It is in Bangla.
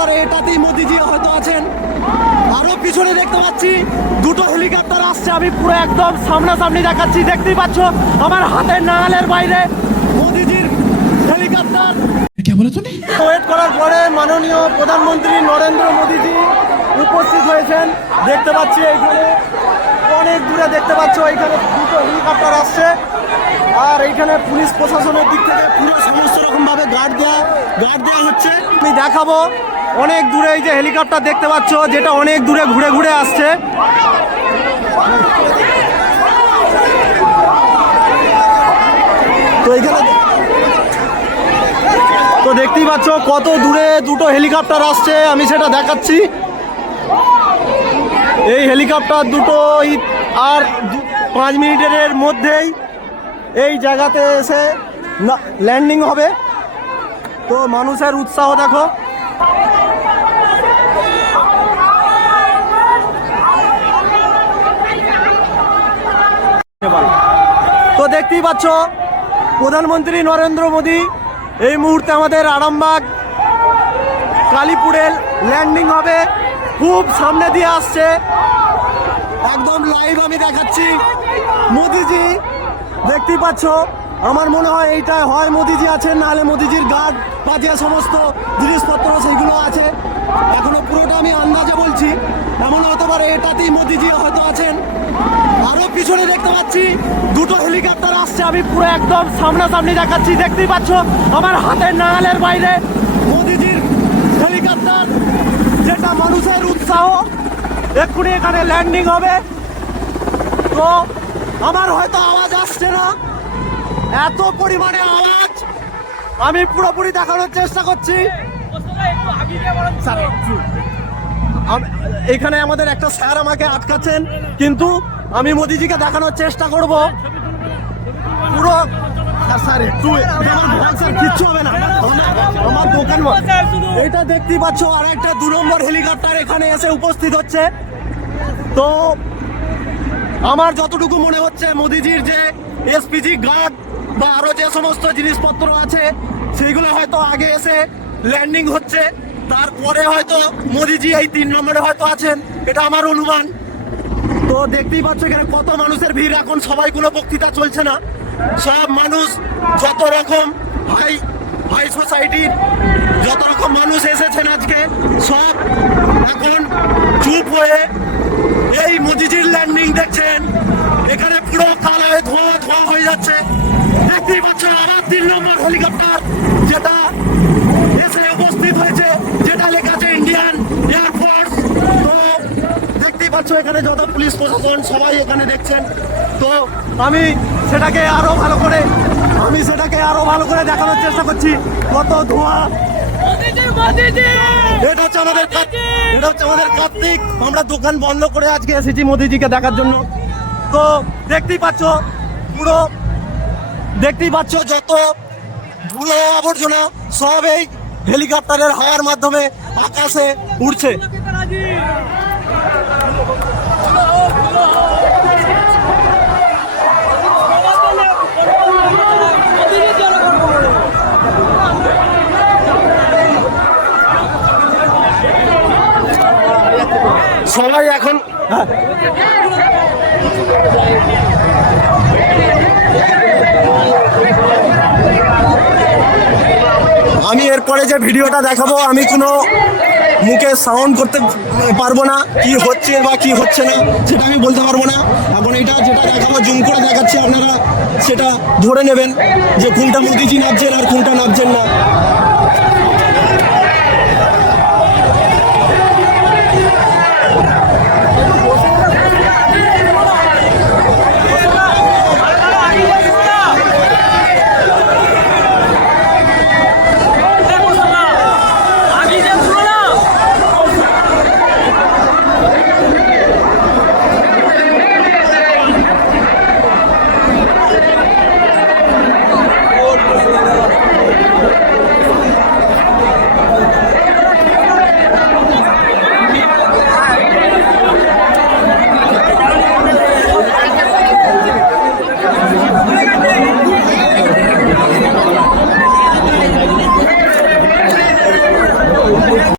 পারে এটাতেই মোদিজি হয়তো আছেন। আরো পিছনে দেখতে পাচ্ছি দুটো হেলিকপ্টার আসছে, আমি পুরো একদম সামনাসামনি দেখাচ্ছি, দেখতেই পাচ্ছ আমার হাতের নাগালের বাইরে মোদিজির হেলিকপ্টার। ওয়েট করার পরে মাননীয় প্রধানমন্ত্রী নরেন্দ্র মোদিজি উপস্থিত হয়েছেন। দেখতে পাচ্ছি এইখানে অনেক দূরে দেখতে পাচ্ছ এইখানে দুটো হেলিকপ্টার আসছে, আর এইখানে পুলিশ প্রশাসনের দিক থেকে পুরো সমস্ত রকম ভাবে গার্ড দেওয়া হচ্ছে। আমি দেখাবো অনেক দূরে এই যে হেলিকপ্টার দেখতে পাচ্ছ, যেটা অনেক দূরে ঘুরে ঘুরে আসছে। তো এইখানে তো দেখতেই পাচ্ছ কত দূরে দুটো হেলিকপ্টার আসছে, আমি সেটা দেখাচ্ছি। এই হেলিকপ্টার দুটো আর 5 মিনিটের মধ্যেই এই জায়গাতে এসে ল্যান্ডিং হবে। তো মানুষের উৎসাহ দেখো। তো দেখতেই পাচ্ছ প্রধানমন্ত্রী নরেন্দ্র মোদী এই মুহূর্তে আমাদের আরামবাগ কালীপুরে ল্যান্ডিং হবে, খুব সামনে দিয়ে আসছে, একদম লাইভ আমি দেখাচ্ছি। মোদিজি দেখতেই পাচ্ছ, আমার মনে হয় এইটা হয় মোদিজি আছেন, নাহলে মোদিজির গার্ড বা যে সমস্ত জিনিসপত্র সেইগুলো আছে। এখনো পুরোটা আমি আন্দাজে বলছি, এমন হতে পারে এটাতেই মোদিজি হয়তো আছেন। আরো পিছনে দেখতে পাচ্ছি দুটো হেলিকপ্টার আসছে, আমি পুরো একদম সামনাসামনি দেখাচ্ছি, দেখতেই পাচ্ছ আমার হাতের নাগালের বাইরে মোদিজির হেলিকপ্টার, যেটা মানুষের উৎসাহ। এক্ষুনি এখানে ল্যান্ডিং হবে। তো আমার হয়তো আওয়াজ আসছে না, এত পরিমাণে আওয়াজ আমি পুরোপুরি দেখানোর চেষ্টা করছি। এখানে আমাদের একটা স্যার আমাকে আটকাচ্ছেন, কিন্তু আমি মোদিজিকে দেখানোর চেষ্টা করব পুরো। কিচ্ছু হবে না, আমার দোকান। এটা দেখতেই পাচ্ছ আর একটা 2 নম্বর হেলিকপ্টার এখানে এসে উপস্থিত হচ্ছে। তো আমার যতটুকু মনে হচ্ছে মোদিজির যে এসপিজি গার্ড বা আরো যে সমস্ত জিনিসপত্র আছে সেইগুলো হয়তো আগে এসে ল্যান্ডিং হচ্ছে, তারপরে হয়তো মোদিজি এই 3 নম্বরে হয়তো আছেন, এটা আমার অনুমান। তো দেখতেই পাচ্ছ এখানে কত মানুষের ভিড়, এখন সবাই কোনো বক্তৃতা চলছে না, সব মানুষ যত রকম হাই সোসাইটির যত রকম মানুষ এসেছেন আজকে সব এখন চুপ হয়ে এই মোদিজির ল্যান্ডিং দেখছেন। এখানে পুরো কালায় ধোঁয়া হয়ে যাচ্ছে, দেখতেই পাচ্ছ আমার 3 নম্বর হেলিকপ্টার যেটা এসে উপস্থিত হয়েছে, যেটা লেখা আছে ইন্ডিয়ান এয়ারফোর্স। তো দেখতেই পাচ্ছ এখানে যত পুলিশ প্রশাসন সবাই এখানে দেখছেন। তো আমি সেটাকে আরো ভালো করে দেখানোর চেষ্টা করছি, কত ধোঁয়া। এটা হচ্ছে আমাদের কার্তিক, আমরা দোকান বন্ধ করে আজকে এসেছি মোদিজিকে দেখার জন্য। তো দেখতেই পাচ্ছ যত ধুলো আবর্জনা সব এই হেলিকপ্টারের হাওয়ার মাধ্যমে আকাশে উড়ছে। সবাই এখন আমি এরপরে যে ভিডিওটা দেখাবো আমি কোনো মুখে সাউন্ড করতে পারবো না, কি হচ্ছে বা কি হচ্ছে না সেটা আমি বলতে পারবো না। এখন এটা যেটা দেখাবো জুম করে দেখাচ্ছি, আপনারা সেটা ধরে নেবেন যে কোনটা মোদিজি নামছেন আর কোনটা নামছেন না।